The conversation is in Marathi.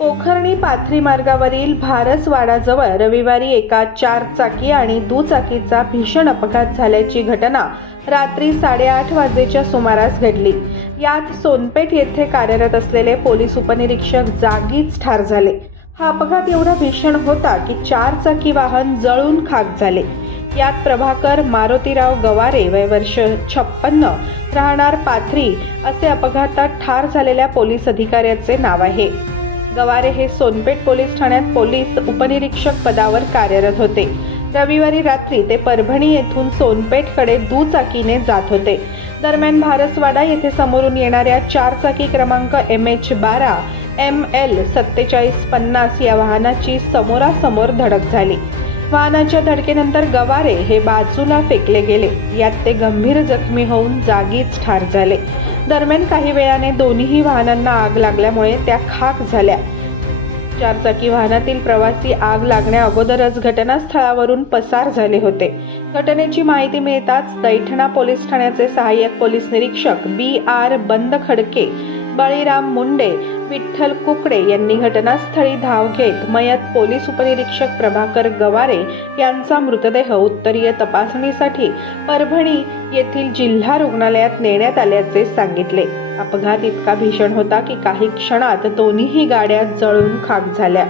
पोखर्णी पाथरी मार्गावरील भारसवाडाजवळ रविवारी एका चारचाकी आणि दुचाकीचा भीषण अपघात झाल्याची घटना रात्री साडेआठ वाजेच्या सुमारास घडली. यात सोनपेठ येथे कार्यरत असलेले पोलीस उपनिरीक्षक जागीच ठार झाले. हा अपघात एवढा भीषण होता की चारचाकी वाहन जळून खाक झाले. यात प्रभाकर मारुतीराव गवारे वय वर्ष छप्पन्न राहणार पाथरी असे अपघातात ठार झालेल्या पोलीस अधिकाऱ्याचे नाव आहे. गवारे हे सोनपेठ पोलीस ठाण्यात पोलीस उपनिरीक्षक पदावर कार्यरत होते. रविवारी रात्री ते परभणी येथून सोनपेठकडे दुचाकीने जात होते. दरम्यान भारसवाडा येथे समोरून येणाऱ्या चारचाकी क्रमांक एम एच बारा एम एल सत्तेचाळीस पन्नास या वाहनाची समोरासमोर धडक झाली. वाहनाच्या धडकेनंतर गवारे हे बाजूला फेकले गेले. यात ते गंभीर जखमी होऊन जागीच ठार झाले. दरम्यान काही वेळाने दोन्ही वाहनांना आग लागल्यामुळे त्या खाक झाल्या. चारचाकी वाहनातील प्रवासी आग लागण्या अगोदरच घटनास्थळावरून पसार झाले होते. घटनेची माहिती मिळताच दैठणा पोलीस ठाण्याचे सहाय्यक पोलीस निरीक्षक बी आर बंद खडके बळीराम मुंडे विठ्ठल कुकडे यांनी घटनास्थळी धाव घेत मयत पोलीस उपनिरीक्षक प्रभाकर गवारे यांचा मृतदेह उत्तरीय तपासणीसाठी परभणी येथील जिल्हा रुग्णालयात नेण्यात आल्याचे सांगितले. अपघात इतका भीषण होता की काही क्षणात दोन्हीही गाड्या जळून खाक झाल्या.